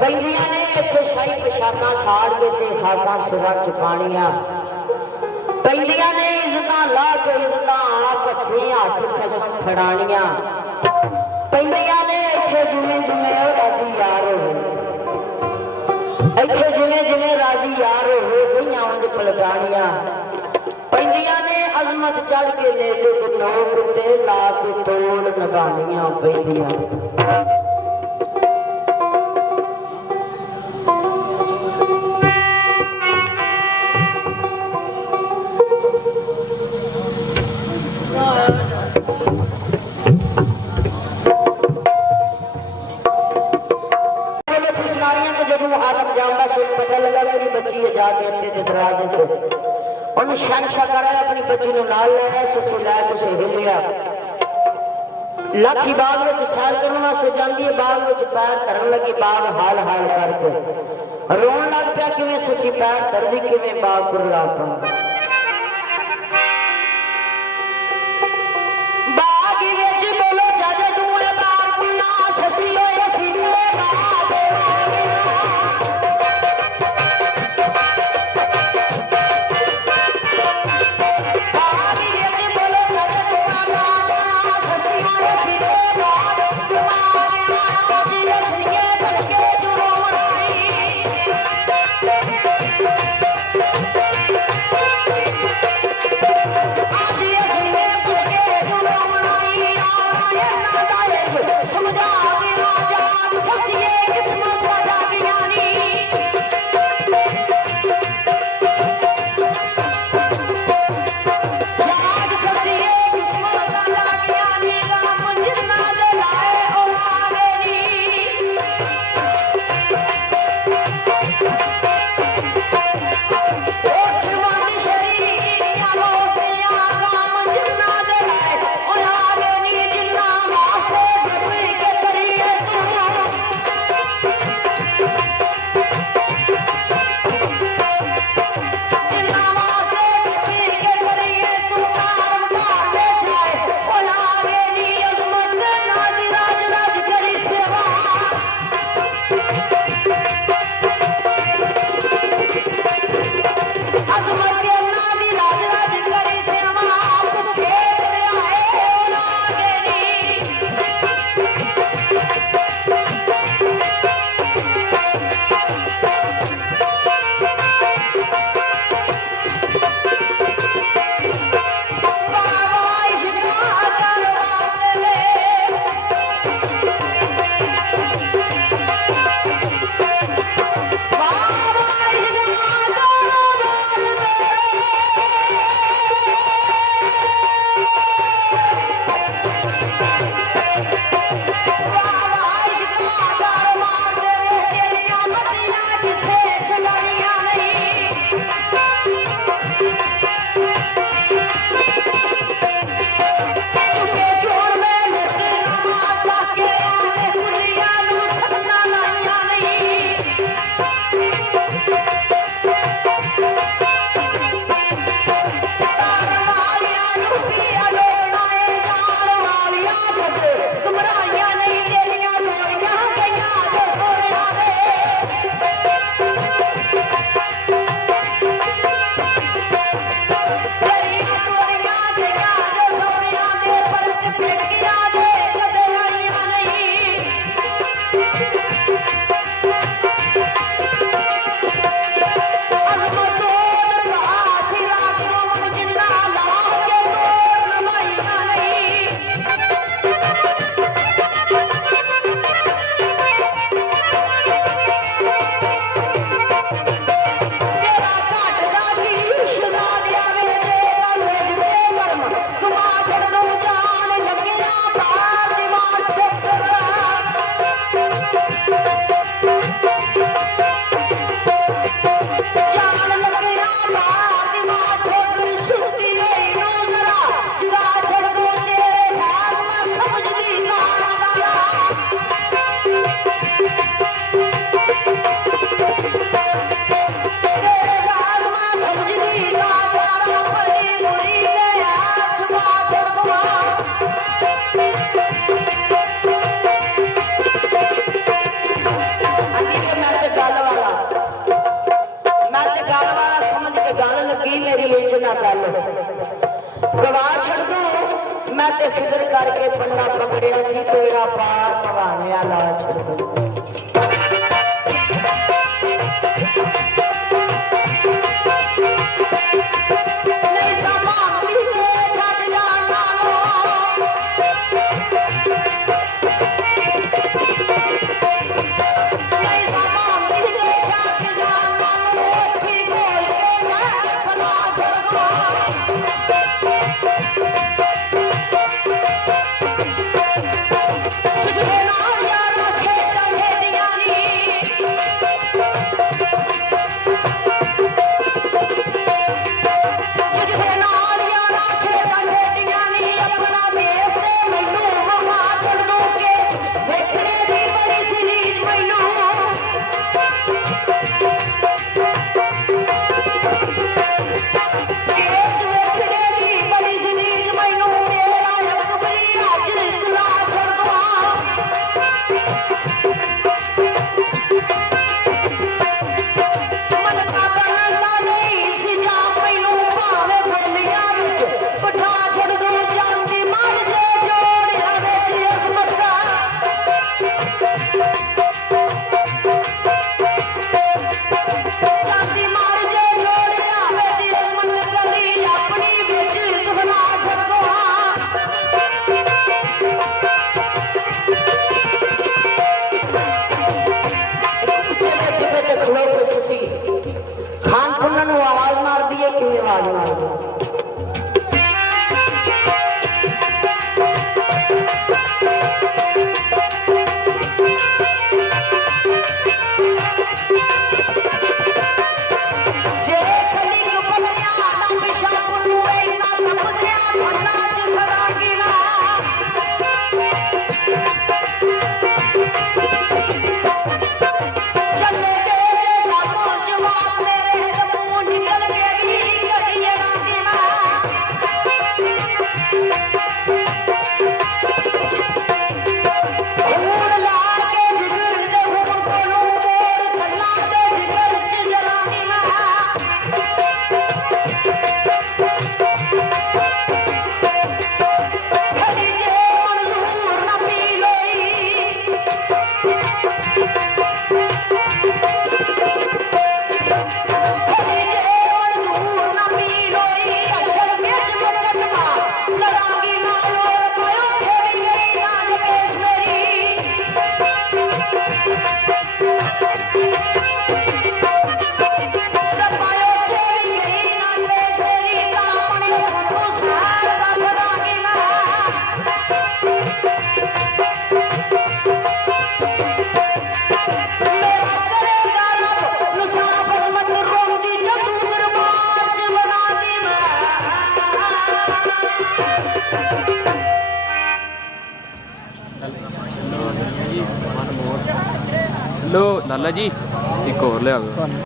पैंदियां ने इत्थे शाही पोशाकां साड़ के ते खाकां सिरां चुकाणियां पैंदियां ने इज्जतां ला के इज्जतां आप हत्थीं हत्थ कसम फड़ाणियां पैंदियां ने इत्थे जिवें जिवें राजी यार होवे इत्थे जिवें जिवें राजी यार होवे गईयां उंज पलटाणियां पैंदियां ने अजमत चढ़ के नेज़े ते नोक ते ला के तोड़ निभाणियां पैंदियां पता लगा मेरी बच्ची है जाके अपने दरवाजे को उन्हें शहनशाह कराया अपनी बच्ची को नाल लाया ससु लैके उसे हिलिया लाठी बाग में सैर करने वास्ते जाती है बाग में पैर धरन लगी बाग हाल हाल करके रोन लग पिया किवें ससी पैर धरदी किवें बाग कुरला पा बाग विच बोलो जद दूए बार कुना ससी होए सीने बाग ਨੇ ਫਿਕਰ ਕਰਕੇ ਪੰਨਾ ਪਕੜਿਆ ਸੀ ਤੇਰਾ ਪਾਰ ਭਵਾਨਿਆ ਲਾ ਛੱਡੂ लो लाला जी एक और ले आओ।